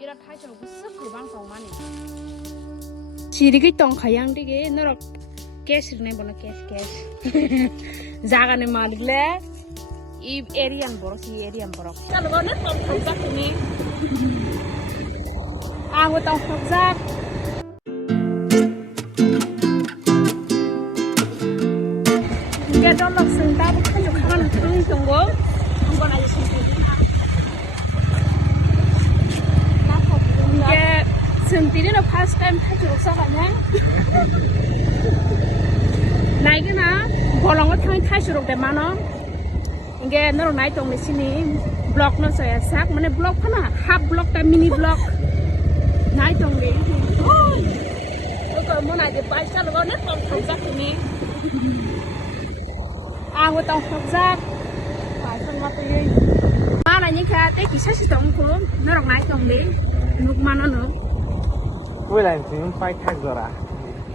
이라 thaichok 쓱 그방 동만이 지리기 똥 가양 되게 너라 게스네 보나 게스 자가네 말래 이 에리안 버럭 이 에리안 버럭 자르거는 똥 덕작이니 아고 똥 덕작 이게 좀 먹습니다 thaichok 하면 큰 정도 한번 아주 신기해 이게 승필이는 first time thaichok 써가냐 나이게나 bolong thang thaichok 때 많아 이게 너로 나이 동네 시니 블록 넣어서야 싹 만에 블록 하나 half 블록 다 미니 블록 나이 동네 이거 뭐 나이게 발사로 거는 좀 덕작이니 아고 똥 덕작 발산 맞대요 mà là những cái tế chỉ sách tổng của nó đọc lại tổng đấy lúc mà nó nữa với lại thì nó phải khác rồi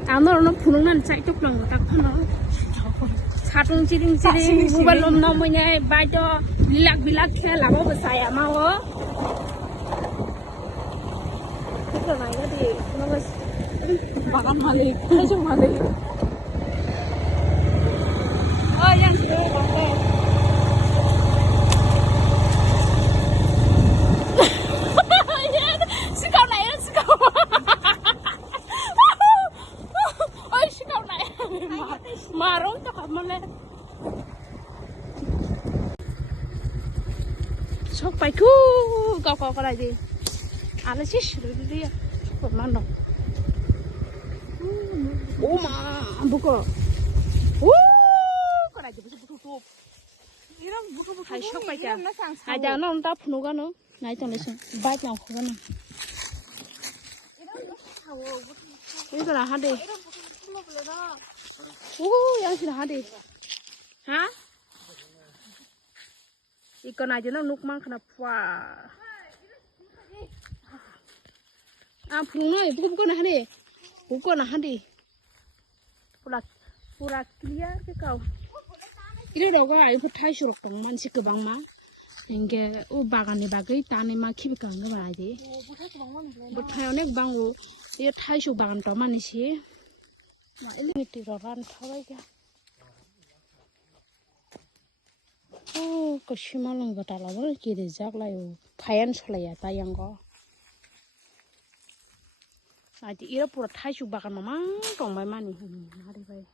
à nó phụ nữ nó chạy chụp lần người ta không nó sát trung chỉ đi mua bán lông nông mới nhảy bay cho bị lạc khe là có xài à mau á cái này nó thì nó có bằng ăn mà đi thấy chung mà đi ơi anh chị ơi bằng đây marong cho cả món này sốc bài cu có cái gì à nó chết rồi đi một món đâu ô mà bố có cái này thì bố hay sốc bài kìa hay giờ nó không tao phun cái nữa này trong này xem bài nhau không cái này cái là hả đi 양신 하디. 하? 이건 아주 너 녹만큼나 푸아. 아, 푸나 이거 하디. 이거나 하디. pu라 liya cái cầu. 이래 너가 이거 thaichok 동만 시 그방마. 이게 오 바간에 바게 따네 마 키비가 거 말이지. 뭐 타요네 방고 이 thaichok 바간 동만이시. mà ít người thì rõ ràng thôi kìa, có xí mà lần người ta làm cái gì để rác lại, phải ăn số này ta yang có, thì ít là pura thaichok bagan mà trong bài mà nè, nào đi vậy,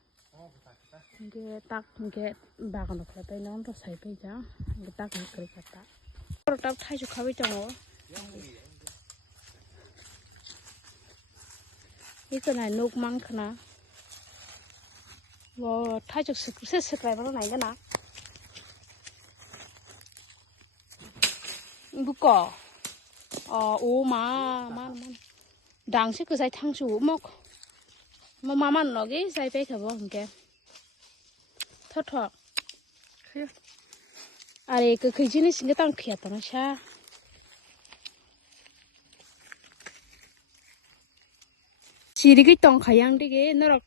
cái tắc cái bagan nó phải nó nó sai bây giờ, cái tắc nó kêu cái tắc, pura tắc thaichok khá với trong đó, cái này nục măng khna 뭐 thaichok subscribe nó này nữa nè bukko ô mà đang sẽ cứ sai thang chủ mà nó cái sai bé khờ vong kìa thốt thoại à đây cái gì này xin cái tăng khẹt nó cha chỉ đi cái tông khayang đi cái nó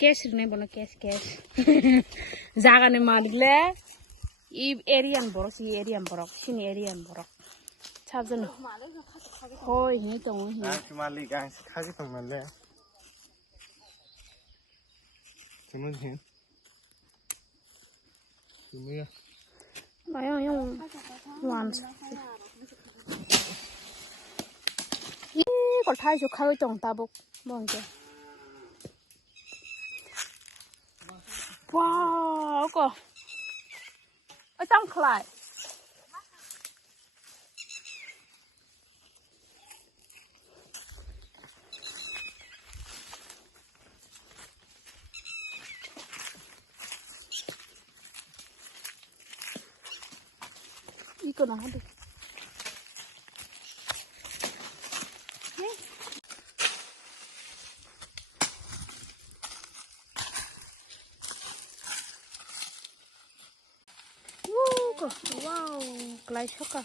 게스네 보나 게스 자가네 말래 이 에리안 버럭 이 에리안 버럭 신 에리안 버럭 찾은 호이 히동 히 아 주말리 가 카지 동말래 주문 히 주무야 나야 용 완스 이걸 thaichok 하고 좀 따복 뭔게 wow có ở trong lại 이거 나 하대 wow cái chốc à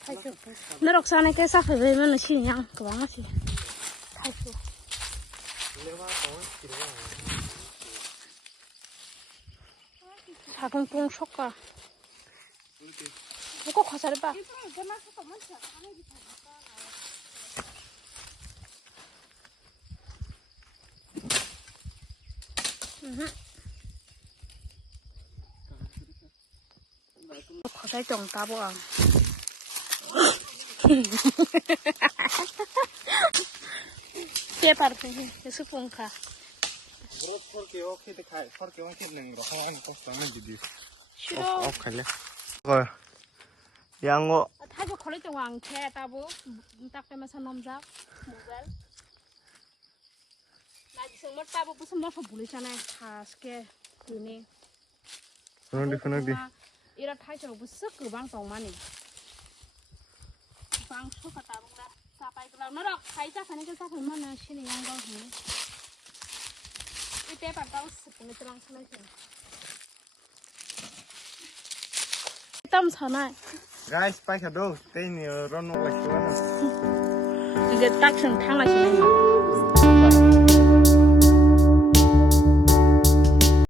thaichok nó đọc sang này cái sắc phải về nó chỉ nhang cái bóng nó chỉ thaichok 작은 뽕 ሾ까 이거 과자를 봐 ขอใช้จ่องตาบ่อ่ะเปียปัดคือสุกุงค่ะ 브로트 폴게 오케이 데카이 폴게 오케이 능 로하는 거 상은 디디 싫어 업 갈래 걸 양어 타조 걸릴 때 왕채 따보 딱 때문에 넘자 모델 나 지금 뭐 따보 무슨 뭐 보리잖아 다스게 그니 그런데 이런 타조 무슨 그방 동만이 방 초가 따보다 싸바이 그랑 너랑 타이자 가는 게 싸서 얼마나 신이 양강해 이때 봤다고 스푼에 들어간 손에 땀 사나 guys spike do tên run like one 이게 딱처럼 탕하시네